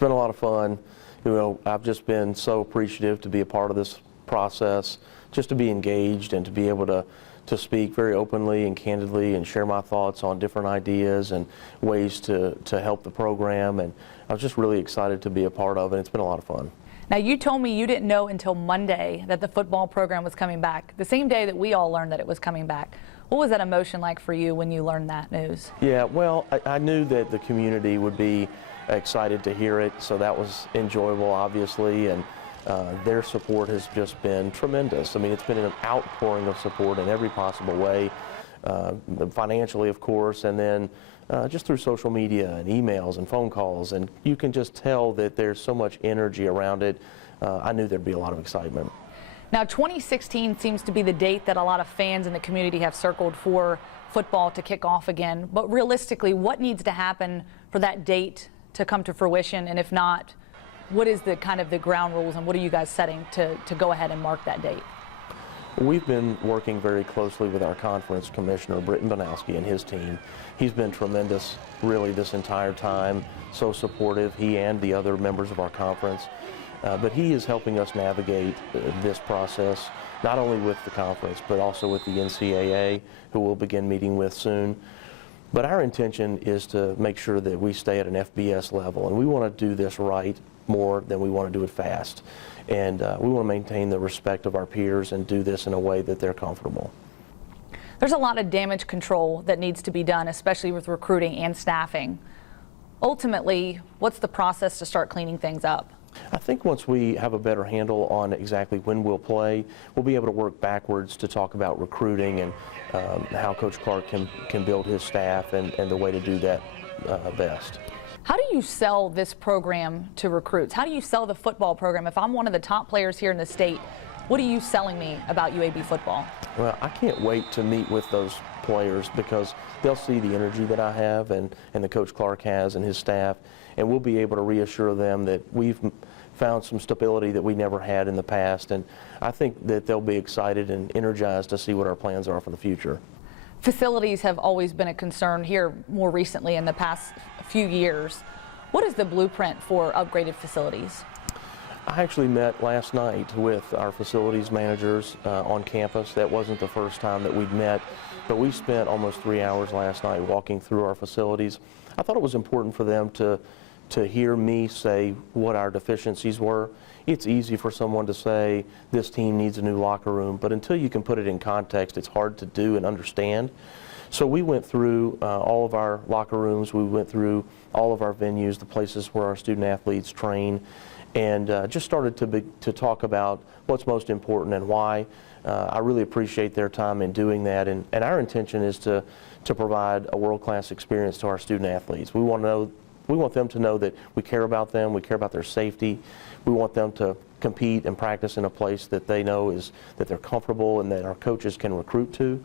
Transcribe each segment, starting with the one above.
been a lot of fun. You know, I've just been so appreciative to be a part of this process, just to be engaged and to be able to speak very openly and candidly and share my thoughts on different ideas and ways to help the program. And I was just really excited to be a part of it. It's been a lot of fun. Now, you told me you didn't know until Monday that the football program was coming back, the same day that we all learned that it was coming back. What was that emotion like for you when you learned that news? Yeah, well, I knew that the community would be excited to hear it, so that was enjoyable, obviously, and their support has just been tremendous. I mean, it's been an outpouring of support in every possible way, financially, of course, and then just through social media and emails and phone calls, and you can just tell that there's so much energy around it. I knew there'd be a lot of excitement. Now, 2016 seems to be the date that a lot of fans in the community have circled for football to kick off again, but realistically, what needs to happen for that date to come to fruition, and if not, what is the kind of the ground rules and what are you guys setting to go ahead and mark that date? We've been working very closely with our conference commissioner, Britton Banowski, and his team. He's been tremendous, really, this entire time, so supportive, he and the other members of our conference. But he is helping us navigate this process, not only with the conference, but also with the NCAA, who we'll begin meeting with soon. But our intention is to make sure that we stay at an FBS level, and we want to do this right more than we want to do it fast. And we want to maintain the respect of our peers and do this in a way that they're comfortable. There's a lot of damage control that needs to be done, especially with recruiting and staffing. Ultimately, what's the process to start cleaning things up? I think once we have a better handle on exactly when we'll play, we'll be able to work backwards to talk about recruiting and how Coach Clark can build his staff and the way to do that best. How do you sell this program to recruits? How do you sell the football program? If I'm one of the top players here in the state, what are you selling me about UAB football? Well, I can't wait to meet with those players because they'll see the energy that I have and that Coach Clark has and his staff, and we'll be able to reassure them that we've found some stability that we never had in the past, and I think that they'll be excited and energized to see what our plans are for the future. Facilities have always been a concern here more recently in the past few years. What is the blueprint for upgraded facilities? I actually met last night with our facilities managers on campus. That wasn't the first time that we'd met, but we spent almost 3 hours last night walking through our facilities. I thought it was important for them to hear me say what our deficiencies were. It's easy for someone to say this team needs a new locker room, but until you can put it in context, it's hard to do and understand. So we went through all of our locker rooms, we went through all of our venues, the places where our student athletes train, and just started to talk about what's most important and why. I really appreciate their time in doing that, and our intention is to provide a world-class experience to our student athletes. We want them to know that we care about them, we care about their safety. We want them to compete and practice in a place that they know is that they're comfortable and that our coaches can recruit to.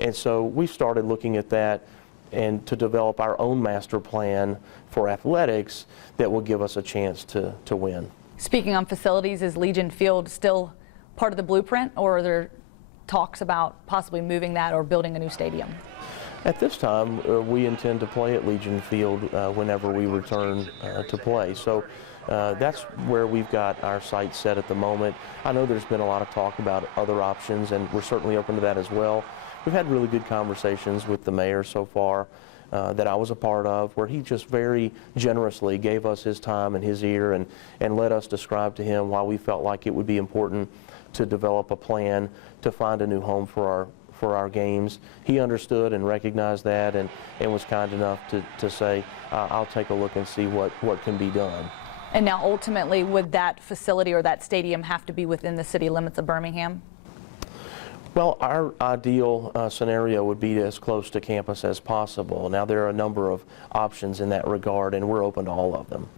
And so we started looking at that and to develop our own master plan for athletics that will give us a chance to win. Speaking on facilities, is Legion Field still part of the blueprint, or are there talks about possibly moving that or building a new stadium? At this time, we intend to play at Legion Field whenever we return to play. So that's where we've got our sights set at the moment. I know there's been a lot of talk about other options, and we're certainly open to that as well. We've had really good conversations with the mayor so far that I was a part of, where he just very generously gave us his time and his ear and let us describe to him why we felt like it would be important to develop a plan to find a new home for our games. He understood and recognized that and was kind enough to say, I'll take a look and see what can be done. And now ultimately, would that facility or that stadium have to be within the city limits of Birmingham? Well, our ideal scenario would be as close to campus as possible. Now, there are a number of options in that regard, and we're open to all of them.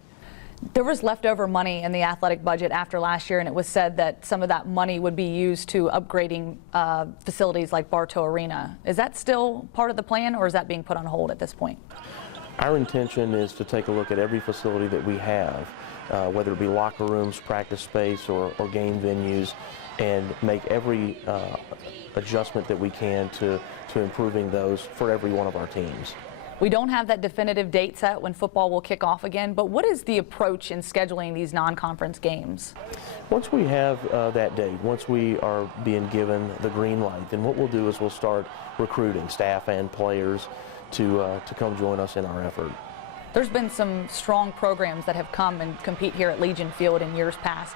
There was leftover money in the athletic budget after last year, and it was said that some of that money would be used to upgrading facilities like Bartow Arena. Is that still part of the plan, or is that being put on hold at this point? Our intention is to take a look at every facility that we have, whether it be locker rooms, practice space, or game venues, and make every adjustment that we can to improving those for every one of our teams. We don't have that definitive date set when football will kick off again, but what is the approach in scheduling these non-conference games? Once we have that date, once we are being given the green light, then what we'll do is we'll start recruiting staff and players to come join us in our effort. There's been some strong programs that have come and compete here at Legion Field in years past.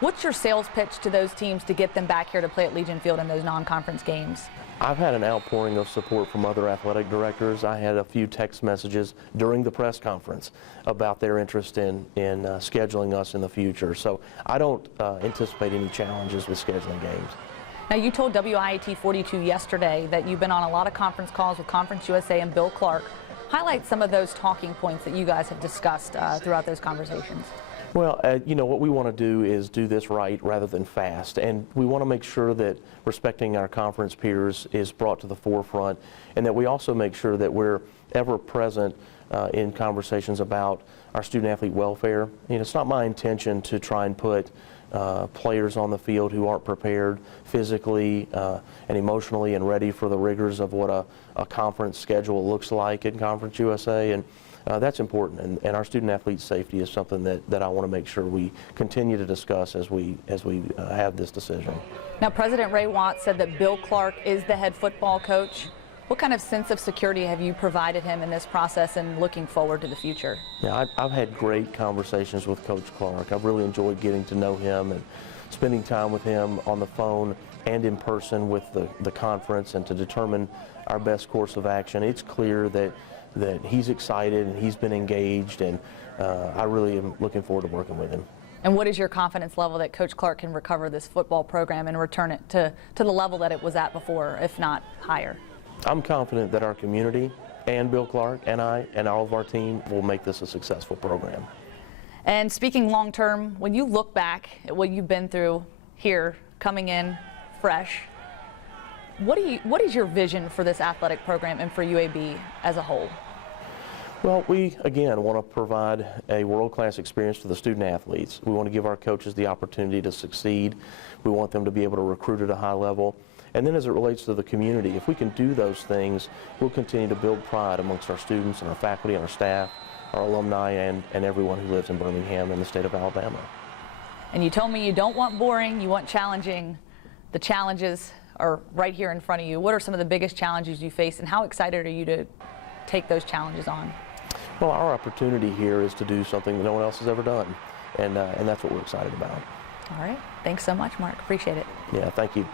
What's your sales pitch to those teams to get them back here to play at Legion Field in those non-conference games? I've had an outpouring of support from other athletic directors. I had a few text messages during the press conference about their interest in scheduling us in the future. So I don't anticipate any challenges with scheduling games. Now, you told WIAT 42 yesterday that you've been on a lot of conference calls with Conference USA and Bill Clark. Highlight some of those talking points that you guys have discussed throughout those conversations. Well, you know, what we want to do is do this right rather than fast, and we want to make sure that respecting our conference peers is brought to the forefront, and that we also make sure that we're ever present in conversations about our student-athlete welfare. You know, it's not my intention to try and put players on the field who aren't prepared physically and emotionally and ready for the rigors of what a conference schedule looks like in Conference USA, and that's important, and our student-athlete safety is something that I want to make sure we continue to discuss as we have this decision. Now, President Ray Watts said that Bill Clark is the head football coach. What kind of sense of security have you provided him in this process and looking forward to the future? Yeah, I've had great conversations with Coach Clark. I've really enjoyed getting to know him and spending time with him on the phone and in person with the conference, and to determine our best course of action. It's clear that he's excited and he's been engaged, and I really am looking forward to working with him. And what is your confidence level that Coach Clark can recover this football program and return it to the level that it was at before, if not higher? I'm confident that our community and Bill Clark and I and all of our team will make this a successful program. And speaking long term, when you look back at what you've been through here, coming in fresh, what is your vision for this athletic program and for UAB as a whole? Well, we, again, want to provide a world-class experience for the student-athletes. We want to give our coaches the opportunity to succeed. We want them to be able to recruit at a high level. And then as it relates to the community, if we can do those things, we'll continue to build pride amongst our students and our faculty and our staff, our alumni, and everyone who lives in Birmingham and the state of Alabama. And you told me you don't want boring, you want challenging. The challenges are right here in front of you. What are some of the biggest challenges you face, and how excited are you to take those challenges on? Well, our opportunity here is to do something that no one else has ever done, and that's what we're excited about. All right. Thanks so much, Mark. Appreciate it. Yeah, thank you.